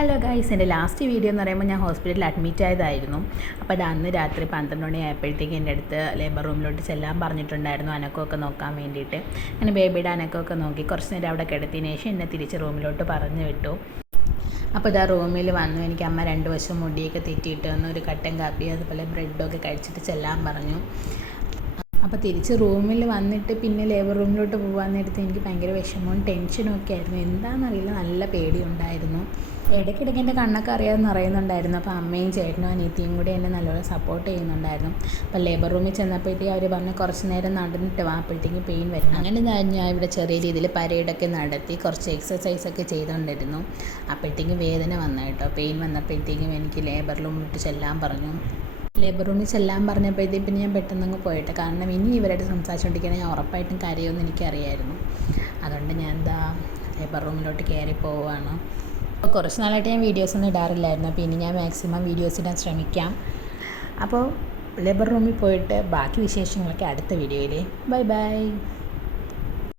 Hello guys, എൻ്റെ last video എന്ന് പറയുമ്പോൾ ഞാൻ ഹോസ്പിറ്റലിൽ അഡ്മിറ്റ് ആയതായിരുന്നു. അപ്പോൾ അത് അന്ന് രാത്രി 12 മണിയായപ്പോഴത്തേക്ക് എൻ്റെ അടുത്ത് ലേബർ റൂമിലോട്ട് ചെല്ലാൻ പറഞ്ഞിട്ടുണ്ടായിരുന്നു, അനക്കമൊക്കെ നോക്കാൻ വേണ്ടിയിട്ട്. അങ്ങനെ ബേബിയുടെ അനക്കമൊക്കെ നോക്കി കുറച്ച് നേരം അവിടെ കിടത്തിയതിന് ശേഷം എന്നെ തിരിച്ച് റൂമിലോട്ട് പറഞ്ഞു വിട്ടു. അപ്പോൾ ഇതാ റൂമിൽ വന്നു. എനിക്ക് അമ്മ 2 വശം മുടിയൊക്കെ തെറ്റിയിട്ട് വന്നു. ഒരു കട്ടൻ കാപ്പി അതുപോലെ ബ്രെഡൊക്കെ കഴിച്ചിട്ട് ചെല്ലാൻ പറഞ്ഞു. അപ്പോൾ തിരിച്ച് റൂമിൽ വന്നിട്ട് പിന്നെ ലേബർ റൂമിലോട്ട് പോകാൻ നേരത്ത് എനിക്ക് ഭയങ്കര വിഷമവും ടെൻഷനും ഒക്കെ ആയിരുന്നു. എന്താണെന്നറിയില്ല, നല്ല പേടിയുണ്ടായിരുന്നു. ഇടയ്ക്കിടയ്ക്ക് എൻ്റെ കണ്ണൊക്കെ അറിയാമെന്ന് അറിയുന്നുണ്ടായിരുന്നു. അപ്പോൾ അമ്മയും ചേട്ടനും അനിയത്തിയും കൂടി എന്നെ നല്ലോണം സപ്പോർട്ട് ചെയ്യുന്നുണ്ടായിരുന്നു. അപ്പോൾ ലേബർ റൂമിൽ ചെന്നപ്പോഴത്തേക്ക് അവർ പറഞ്ഞു കുറച്ച് നേരം നടന്നിട്ട് വാ, അപ്പോഴത്തേക്കും പെയിൻ വരും. അങ്ങനെ ഞാൻ ഇവിടെ ചെറിയ രീതിയിൽ പരേഡൊക്കെ നടത്തി കുറച്ച് എക്സസൈസൊക്കെ ചെയ്തുകൊണ്ടിരുന്നു. അപ്പോഴത്തേക്കും വേദന വന്നു കേട്ടോ. പെയിൻ വന്നപ്പോഴത്തേക്കും എനിക്ക് ലേബർ റൂമിലോട്ട് ചെല്ലാൻ പറഞ്ഞു. ലേബർ റൂമിൽ ചെല്ലാൻ പറഞ്ഞപ്പോഴത്തേക്കും പിന്നെ ഞാൻ പെട്ടെന്നങ്ങ് പോയിട്ട്, കാരണം ഇനി ഇവരായിട്ട് സംസാരിച്ചുകൊണ്ടിരിക്കുകയാണെങ്കിൽ ഞാൻ ഉറപ്പായിട്ടും കരയുമെന്ന് എനിക്കറിയായിരുന്നു. അതുകൊണ്ട് ഞാൻ ലേബർ റൂമിലോട്ട് കയറി പോവുകയാണ്. അപ്പോൾ കുറച്ച് നാളായിട്ട് ഞാൻ വീഡിയോസൊന്നും ഇടാറില്ലായിരുന്നു. അപ്പോൾ ഇനി ഞാൻ മാക്സിമം വീഡിയോസ് ഇടാൻ ശ്രമിക്കാം. അപ്പോൾ ലേബർ റൂമിൽ പോയിട്ട് ബാക്കി വിശേഷങ്ങളൊക്കെ അടുത്ത വീഡിയോയിൽ. Bye bye.